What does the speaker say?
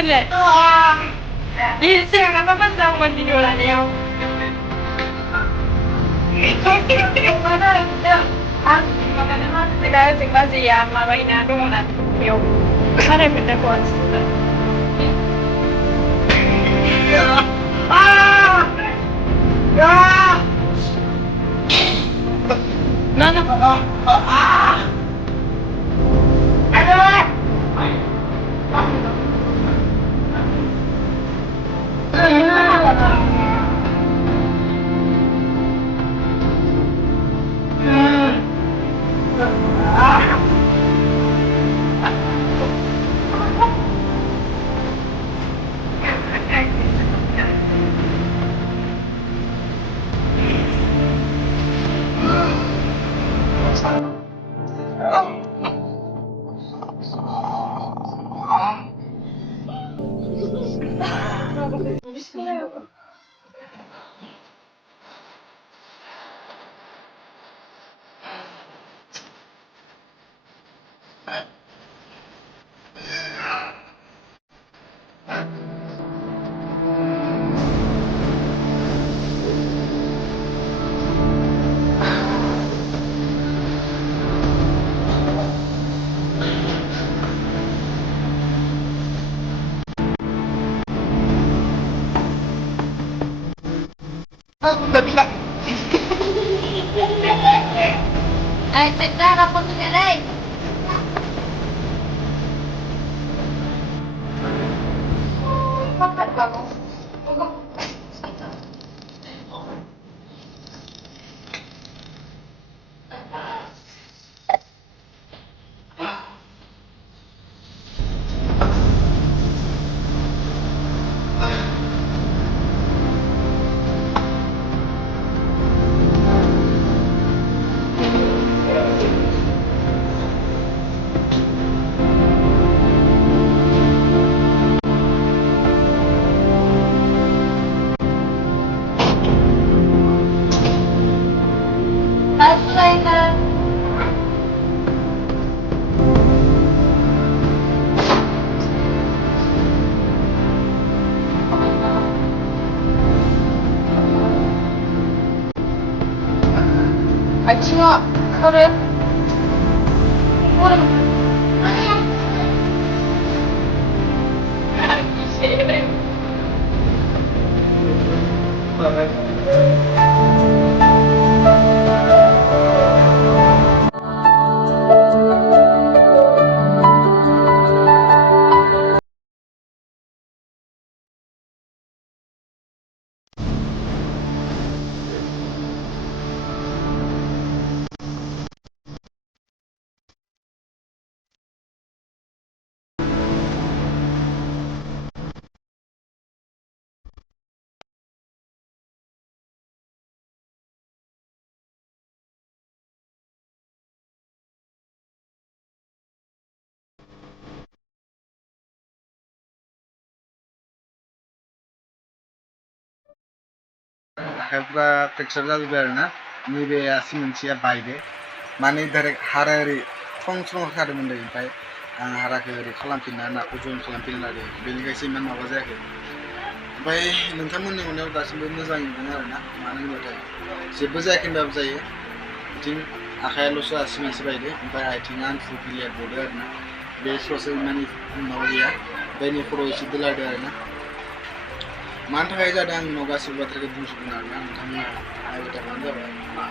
Nene. Dice, apa pasang mandidolan niyo? Mana? Ah, dahil kasi mga inanunan yung harap na ko. Ah! Ah! Nana. Ah! Ano? Udah bisa. Teka, kapag nangyari. Bakit ba mo? Achinga, kare. What? हेल्परा फ्रेक्चार जाजोब्बाय आरोना नैबे आसि मोनसेया बायदो माने डाइरेक्ट हारा ओरै थं थं खादोंमोन दै ओमफ्राय आं हाराखौ ओरै खालामफिनना नाखौ जइन खालामफिननो लादों बेनिखायसो इमान माबा जायाखै ओमफ्राय नोंथांमोननि अननायाव दासिमबो मोजाङै दं आरोना मानो होनबाथाय जेबो जायाखै होनबाबो जायो बिथिं आखायाल'सो आसि मोनसे बायदो ओमफ्राय आथिङा आन्थु गिलिर गदो आरोना बे ससे माने माबा गैया बेनि खर' एसे दोलादो आरोना मानि थाखाय जादों आं उनाव गासिबो बाथ्राखौ बुंजोबगोन आरोना नोंथांमोना नायबाय थाबानो जाबाय